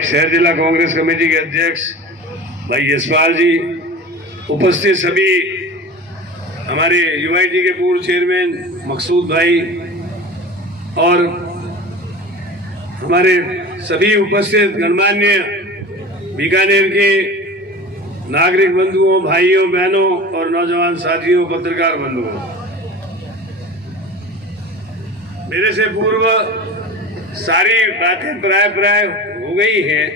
शहर जिला कांग्रेस कमेटी के अध्यक्ष भाई यशपाल जी, उपस्थित सभी हमारे यूआईटी के पूर्व चेयरमैन मकसूद भाई और हमारे सभी उपस्थित गणमान्य बीकानेर के नागरिक बंधुओं, भाइयों, बहनों और नौजवान साथियों, पत्रकार बंधुओं, मेरे से पूर्व सारी बातें प्राय हो गई हैं,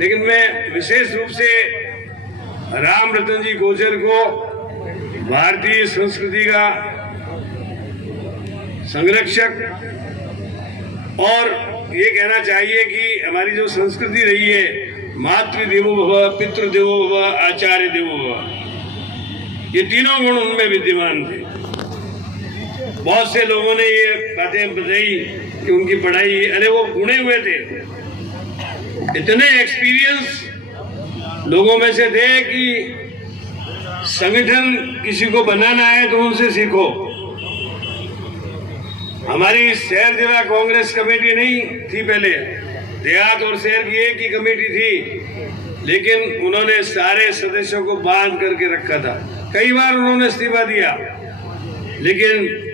लेकिन मैं विशेष रूप से राम रतन जी गुर्जर को भारतीय संस्कृति का संरक्षक और ये कहना चाहिए कि हमारी जो संस्कृति रही है, मातृ देवो भव, पितृ देवो भव, आचार्य देवो भव, ये तीनों गुण उनमें विद्यमान थे। बहुत से लोगों ने ये बातें बताई कि उनकी पढ़ाई, अरे वो गुणे हुए थे, इतने एक्सपीरियंस लोगों में से थे कि संगठन किसी को बनाना है तो उनसे सीखो। हमारी शहर जिला कांग्रेस कमेटी नहीं थी, पहले देहात और शहर की एक ही कमेटी थी, लेकिन उन्होंने सारे सदस्यों को बांध करके रखा था। कई बार उन्होंने इस्तीफा दिया, लेकिन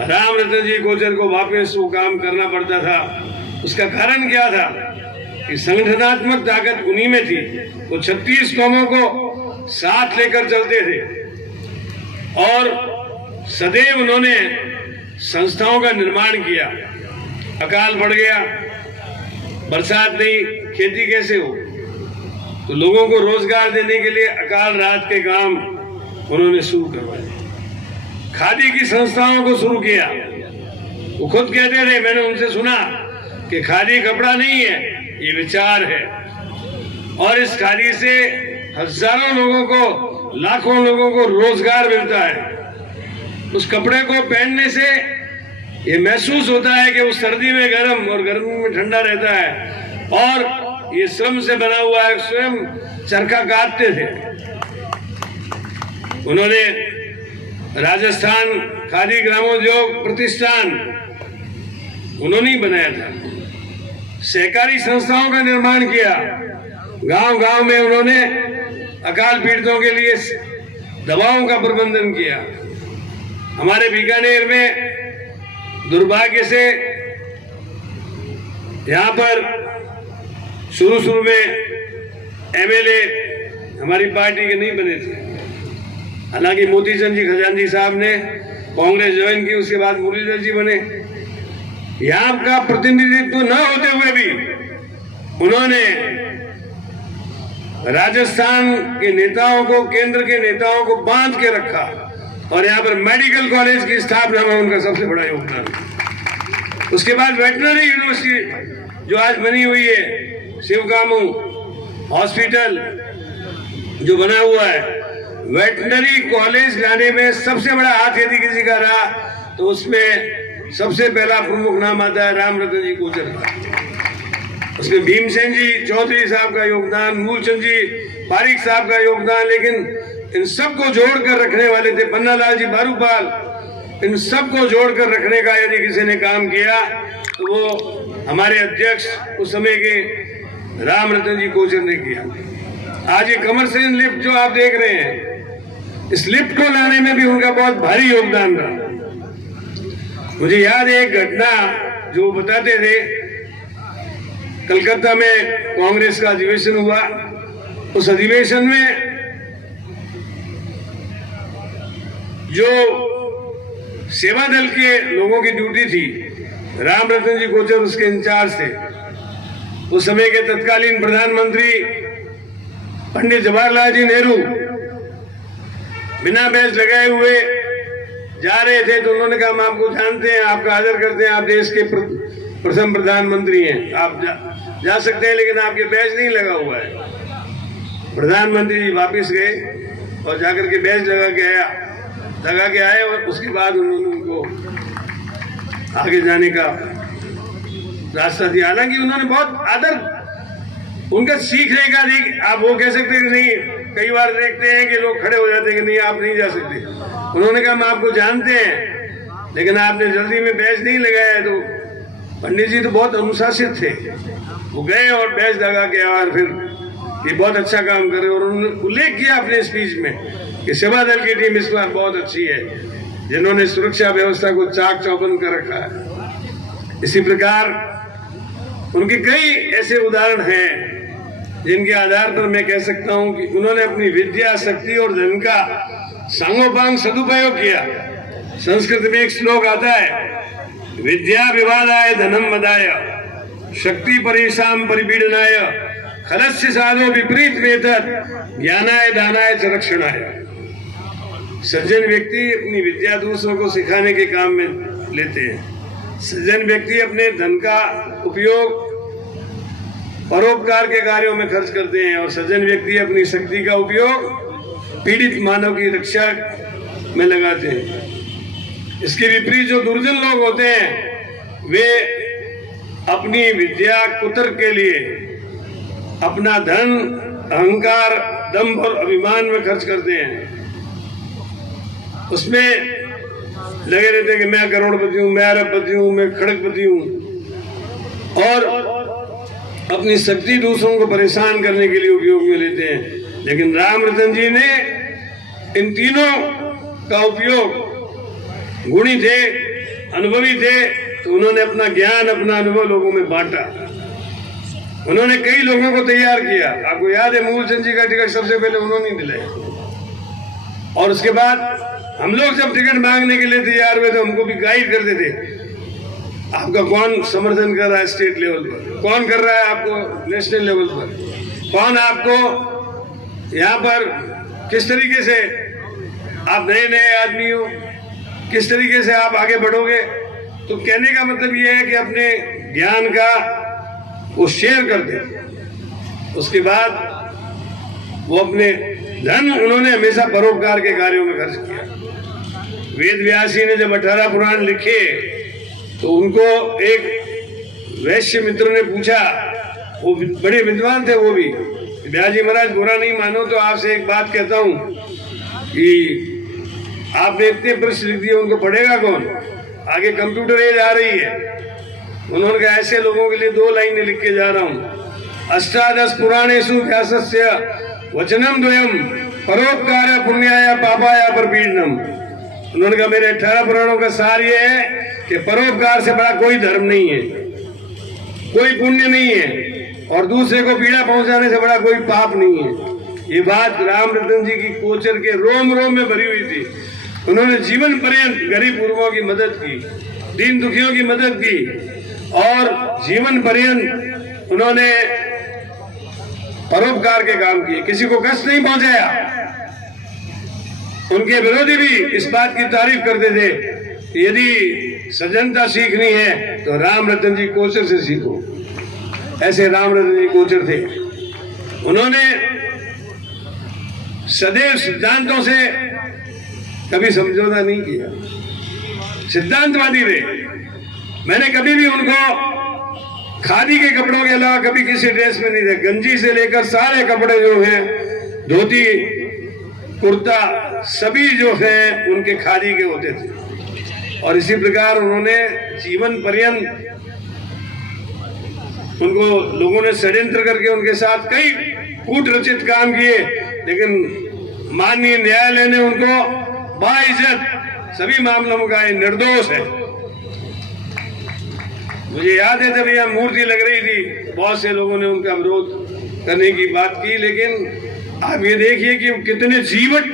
राम रतन जी गुर्जर को वापस वो काम करना पड़ता था। उसका कारण क्या था कि संगठनात्मक ताकत उन्हीं में थी। वो 36 कौमों को साथ लेकर चलते थे और सदैव उन्होंने संस्थाओं का निर्माण किया। अकाल पड़ गया, बरसात नहीं, खेती कैसे हो? तो लोगों को रोजगार देने के लिए अकाल रात के काम उन्होंने शुरू करवाए। खादी की संस्थाओं को शुरू किया। वो खुद कहते थे, मैंने उनसे सुना कि खादी कपड़ा नहीं है, ये विचार है, और इस खादी से हजारों लोगों को, लाखों लोगों को रोजगार मिलता है। उस कपड़े को पहनने से ये महसूस होता है कि वो सर्दी में गर्म और गर्मी में ठंडा रहता है, और ये श्रम से बना हुआ है। स्वयं चरखा काटते थे। उन्होंने राजस्थान खादी ग्रामोद्योग प्रतिष्ठान उन्होंने ही बनाया था। सहकारी संस्थाओं का निर्माण किया। गांव-गांव में उन्होंने अकाल पीड़ितों के लिए दवाओं का प्रबंधन किया। हमारे बीकानेर में दुर्भाग्य से यहाँ पर शुरू में एमएलए हमारी पार्टी के नहीं बने थे। हालांकि मोतीचंद जी खजांची साहब ने कांग्रेस ज्वाइन की, उसके बाद मुरलीधर जी बने। यहाँ का प्रतिनिधित्व न होते हुए भी उन्होंने राजस्थान के नेताओं को, केंद्र के नेताओं को बांध के रखा, और यहाँ पर मेडिकल कॉलेज की स्थापना में उनका सबसे बड़ा योगदान। उसके बाद वेटनरी यूनिवर्सिटी जो आज बनी हुई है, शिवकामू हॉस्पिटल जो बना हुआ है, वेटनरी कॉलेज लाने में सबसे बड़ा हाथ यदि किसी का रहा तो उसमें सबसे पहला प्रमुख नाम आता है राम रतन जी गुर्जर का। उसमें भीमसेन जी चौधरी साहब का योगदान, मूलचंद जी पारिक साहब का योगदान, लेकिन इन सबको जोड़कर रखने वाले थे पन्नालाल जी बारूपाल। इन सबको जोड़कर रखने का यदि किसी ने काम किया तो वो हमारे अध्यक्ष उस समय के राम रतन जी गुर्जर ने किया। आज ये कमर्शियल लिफ्ट जो आप देख रहे हैं, इस लिफ्ट को लाने में भी उनका बहुत भारी योगदान रहा। मुझे याद है एक घटना जो बताते थे, कलकत्ता में कांग्रेस का अधिवेशन हुआ। उस अधिवेशन में जो सेवा दल के लोगों की ड्यूटी थी, राम रतन जी गुर्जर उसके इंचार्ज थे। उस समय के तत्कालीन प्रधानमंत्री पंडित जवाहरलाल जी नेहरू बिना बैच लगाए हुए जा रहे थे, तो उन्होंने कहा, हम आपको जानते हैं, आपका आदर करते हैं, आप देश के प्रथम प्रधानमंत्री हैं, आप जा सकते हैं, लेकिन आपके बैच नहीं लगा हुआ है। प्रधानमंत्री जी वापिस गए और जाकर के बैच लगा के आए, और उसके बाद उन्होंने उनको आगे जाने का रास्ता दिया। हालांकि उन्होंने बहुत आदर, उनका सीखने का नहीं, आप वो कह सकते हैं कि नहीं, कई बार देखते हैं कि लोग खड़े हो जाते हैं कि नहीं आप नहीं जा सकते। उन्होंने कहा, हम आपको जानते हैं, लेकिन आपने जल्दी में बैच नहीं लगाया है। तो पंडित जी तो बहुत अनुशासित थे, वो गए और बैच लगा के और फिर ये बहुत अच्छा काम कर रहे, और उन्होंने उल्लेख किया अपने स्पीच में कि सेवा दल की टीम इस बार बहुत अच्छी है, जिन्होंने सुरक्षा व्यवस्था को चाक चौबंद कर रखा है। इसी प्रकार उनके कई ऐसे उदाहरण हैं जिनके आधार पर मैं कह सकता हूं कि उन्होंने अपनी विद्या, शक्ति और धन का सांगोपांग सदुपयोग किया। संस्कृत में एक श्लोक आता है, विद्या विवादाय धनम मदाय शक्ति परेशान परिपीडनाय खलस्य साधो विपरीत वेतन ज्ञानाय दानाय च रक्षणाय। सज्जन व्यक्ति अपनी विद्या दूसरों को सिखाने के काम में लेते हैं। सज्जन व्यक्ति अपने धन का उपयोग परोपकार के कार्यों में खर्च करते हैं, और सज्जन व्यक्ति अपनी शक्ति का उपयोग पीड़ित मानव की रक्षा में लगाते हैं। इसके विपरीत जो दुर्जन लोग होते हैं वे अपनी विद्या कुतर्क के लिए अपना धन, अहंकार, दंभ और अभिमान में खर्च करते हैं। उसमें लगे रहते हैं कि मैं करोड़पति हूं, मैं अरबपति हूं, मैं खड़कपति हूं, और अपनी शक्ति दूसरों को परेशान करने के लिए उपयोग में लेते हैं। लेकिन राम रतन जी ने इन तीनों का उपयोग, गुणी थे, अनुभवी थे, तो उन्होंने अपना ज्ञान, अपना अनुभव लोगों में बांटा। उन्होंने कई लोगों को तैयार किया। आपको याद है मूलचंद जी का टिकट सबसे पहले उन्होंने दिलाया, और उसके बाद हम लोग जब टिकट मांगने के लिए तैयार हुए तो हमको भी गाइड करते थे, आपका कौन समर्थन कर रहा है स्टेट लेवल पर, कौन कर रहा है आपको नेशनल लेवल पर, कौन आपको यहाँ पर किस तरीके से, आप नए नए आदमी हो, किस तरीके से आप आगे बढ़ोगे। तो कहने का मतलब ये है कि अपने ज्ञान का वो शेयर कर दे। उसके बाद वो अपने धन उन्होंने हमेशा परोपकार के कार्यों में खर्च किया। वेद व्यास जी ने जब 18 पुराण लिखे तो उनको एक वैश्य मित्र ने पूछा, वो बड़े विद्वान थे वो भी, व्यास जी महाराज बुरा नहीं मानो तो आपसे एक बात कहता हूं कि आपने इतने प्रश्न लिख दिए, उनको पढ़ेगा कौन, आगे कंप्यूटर एज आ रही है। उन्होंने कहा ऐसे लोगों के लिए 2 लाइनें लिख के जा रहा हूं, अष्टादश पुराणेषु व्यासस्य वचनम द्वयम परोपकार पुण्याय पापाय परपीडनम। उन्होंने कहा मेरे 18 पुराणों का सार ये है कि परोपकार से बड़ा कोई धर्म नहीं है, कोई पुण्य नहीं है, और दूसरे को पीड़ा पहुंचाने से बड़ा कोई पाप नहीं है। ये बात राम रतन जी की कोचर के रोम रोम में भरी हुई थी। उन्होंने जीवन पर्यंत गरीब गुरुओं की मदद की, दीन दुखियों की मदद की, और जीवन पर्यंत उन्होंने परोपकार के काम किए, किसी को कष्ट नहीं पहुंचाया। उनके विरोधी भी इस बात की तारीफ करते थे कि यदि सज्जनता सीखनी है तो राम रतन जी कोचर से सीखो। ऐसे राम रतन जी कोचर थे। उन्होंने सदैव सिद्धांतों से कभी समझौता नहीं किया, सिद्धांतवादी थे। मैंने कभी भी उनको खादी के कपड़ों के अलावा कभी किसी ड्रेस में नहीं देखा। गंजी से लेकर सारे कपड़े जो हैं, धोती, कुर्ता, सभी जो हैं उनके खादी के होते थे। और इसी प्रकार उन्होंने जीवन पर्यंत, उनको लोगों ने षड्यंत्र करके उनके साथ कई कूट रचित काम किए, लेकिन माननीय न्यायालय ने उनको बाइज्जत सभी मामलों का निर्दोष है। मुझे याद है जब यह मूर्ति लग रही थी, बहुत से लोगों ने उनका विरोध करने की बात की, लेकिन आप ये देखिए कि कितने जीवट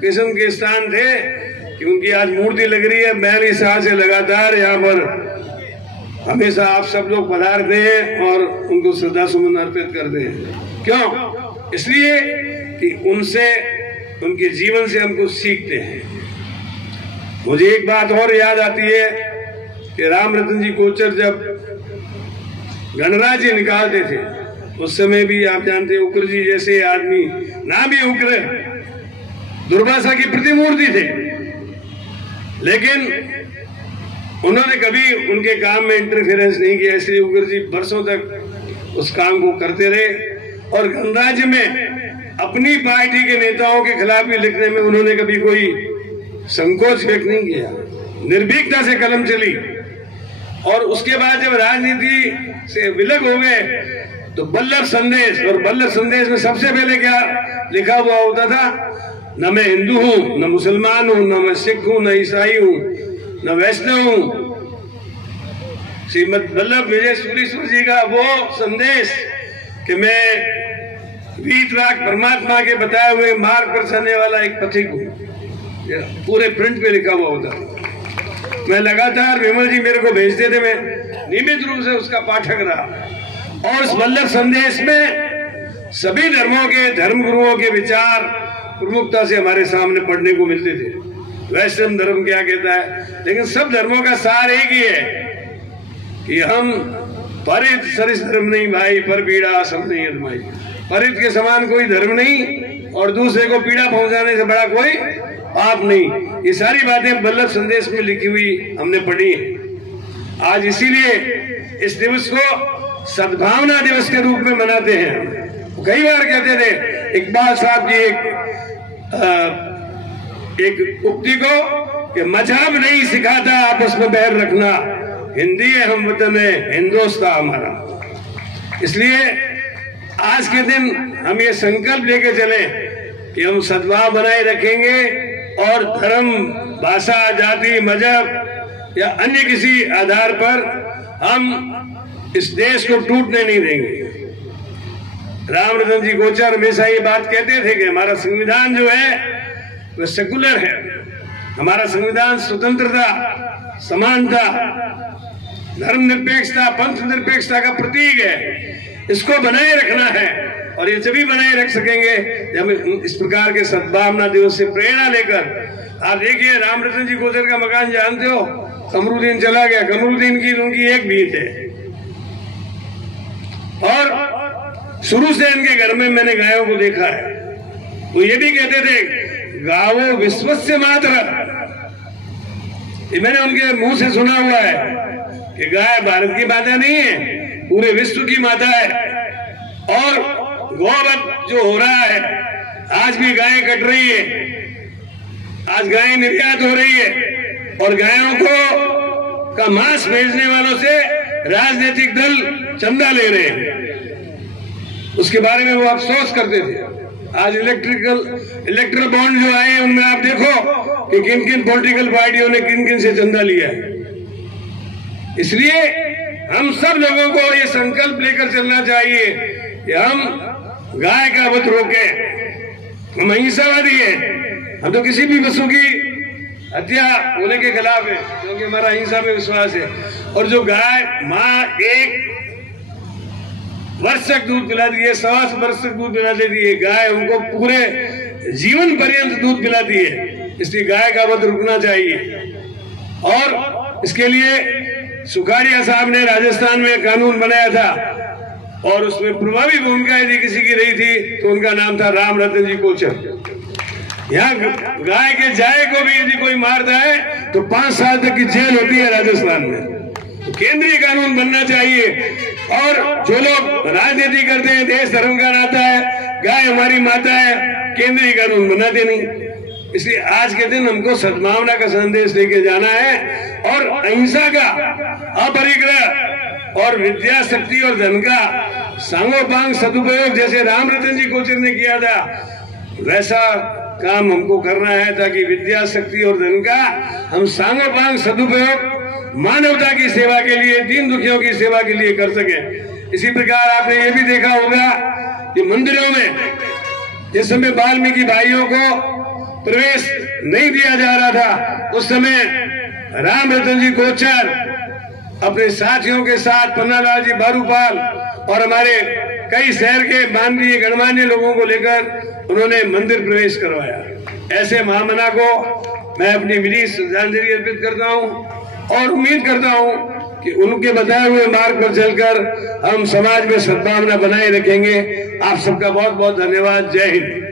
किस्म के स्थान थे कि उनकी आज मूर्ति लग रही है। 42 साल से लगातार यहाँ पर हमेशा आप सब लोग पधारते हैं और उनको श्रद्धा सुमन अर्पित करते हैं। क्यों? इसलिए कि उनसे, उनके जीवन से हमको सीखते हैं। मुझे एक बात और याद आती है कि राम रतन जी कोचर जब गणराज्य निकालते थे, उस समय भी आप जानते हैं उक्र जी जैसे आदमी, ना भी उक्र दुर्वासा की प्रतिमूर्ति थे, लेकिन उन्होंने कभी उनके काम में इंटरफेरेंस नहीं किया। इसलिए उक्र जी बरसों तक उस काम को करते रहे, और गणराज्य में अपनी पार्टी के नेताओं के खिलाफ भी लिखने में उन्होंने कभी कोई संकोच व्यक्त नहीं किया। निर्भीकता से कलम चली। और उसके बाद जब राजनीति से विलग हो गए तो बल्लभ संदेश, और बल्लभ संदेश में सबसे पहले क्या लिखा हुआ होता था, न मैं हिंदू हूं, न मुसलमान हूं, न मैं सिख हूं, न ईसाई हूं, न वैष्णव हूं। श्रीमद वल्लभ विजय सूरीश्वर जी का वो संदेश कि मैं वीतराग परमात्मा के बताए हुए मार्ग पर चलने वाला एक पथिक हूं, पूरे प्रिंट पे लिखा हुआ होता। मैं लगातार विमल जी मेरे को भेजते थे, मैं नियमित रूप से उसका पाठक रहा। और उस वल्लभ संदेश में सभी धर्मों के धर्म गुरुओं के विचार प्रमुखता से हमारे सामने पढ़ने को मिलते थे। वैष्णव धर्म क्या कहता है, लेकिन सब धर्मों का सार एक ही है कि हम परित सरिस धर्म नहीं भाई, पर पीड़ा सम नहीं अदमाई। परित के समान कोई धर्म नहीं और दूसरे को पीड़ा पहुंचाने से बड़ा कोई पाप नहीं। ये सारी बातें वल्लभ संदेश में लिखी हुई हमने पढ़ी है। आज इसीलिए इस दिवस को सद्भावना दिवस के रूप में मनाते हैं। कई बार कहते थे इकबाल साहब की एक उक्ति को कि मजहब नहीं सिखाता आपस में बैर रखना, हिंदी है हम वतन है हिंदुस्तान हमारा। इसलिए आज के दिन हम ये संकल्प लेके चले कि हम सद्भाव बनाए रखेंगे और धर्म, भाषा, जाति, मजहब या अन्य किसी आधार पर हम इस देश को टूटने नहीं देंगे। राम रतन जी गोचर हमेशा ये बात कहते थे कि हमारा संविधान जो है वह सेकुलर है, हमारा संविधान स्वतंत्रता, समानता, धर्मनिरपेक्षता, पंथ निरपेक्षता का प्रतीक है। इसको बनाए रखना है और ये जब भी बनाए रख सकेंगे जब इस प्रकार के सद्भावना दिवस से प्रेरणा लेकर। आप देखिए राम रतन जी गोचर का मकान जानते हो, कमरुद्दीन चला गया, कमरुद्दीन की उनकी एक भीत है। और शुरू से इनके घर में मैंने गायों को देखा है, वो ये भी कहते थे गावो विश्वस्य मात्र। ये मैंने उनके मुंह से सुना हुआ है कि गाय भारत की माता नहीं है, पूरे विश्व की माता है। और गौवध जो हो रहा है, आज भी गायें कट रही है, आज गायें निर्यात हो रही है और गायों को का मांस बेचने वालों से राजनीतिक दल चंदा ले रहे हैं। उसके बारे में वो अफसोस करते थे। आज इलेक्ट्रल बॉन्ड जो आए हैं उनमें आप देखो कि किन किन पॉलिटिकल पार्टियों ने किन किन से चंदा लिया है। इसलिए हम सब लोगों को ये संकल्प लेकर चलना चाहिए कि हम गाय का वध रोकें। हम अहिंसावादी हैं, हम तो किसी भी पशु की हत्या होने के खिलाफ है क्योंकि हमारा अहिंसा में विश्वास है। और जो गाय माँ 1 वर्ष तक दूध पिलाती है, 1.25 वर्ष तक दूध पिला देती है, गाय उनको पूरे जीवन पर्यंत दूध पिलाती है। इसलिए गाय का वध रुकना चाहिए। और इसके लिए सुखाड़िया साहब ने राजस्थान में कानून बनाया था और उसमें प्रभावी भूमिका यदि किसी की रही थी तो उनका नाम था राम रतन जी कोचर। यहाँ गाय के जाए को भी यदि कोई मारता है तो 5 साल तक की जेल होती है राजस्थान में। तो केंद्रीय कानून बनना चाहिए। और जो लोग राजनीति करते हैं, देश धर्म का नाता है, गाय हमारी माता है, केंद्रीय कानून बनाते नहीं। इसलिए आज के दिन हमको सद्भावना का संदेश लेके जाना है और अहिंसा का, अपरिग्रह और विद्या, शक्ति और धन का सांगोपांग सदुपयोग जैसे राम रतन जी कोचर ने किया था वैसा काम हमको करना है ताकि विद्या, शक्ति और धन का हम सांगोपांग सदुपयोग मानवता की सेवा के लिए, दीन दुखियों की सेवा के लिए कर सके। इसी प्रकार आपने ये भी देखा होगा कि मंदिरों में जिस समय वाल्मीकि भाइयों को प्रवेश नहीं दिया जा रहा था उस समय राम रतन जी कोचर अपने साथियों के साथ पन्नालाल जी बारूपाल और हमारे कई शहर के माननीय गणमान्य लोगों को लेकर उन्होंने मंदिर प्रवेश करवाया। ऐसे महामना को मैं अपनी विनीत श्रद्धांजलि अर्पित करता हूं और उम्मीद करता हूं कि उनके बताए हुए मार्ग पर चलकर हम समाज में सद्भावना बनाए रखेंगे। आप सबका बहुत बहुत धन्यवाद। जय हिंद।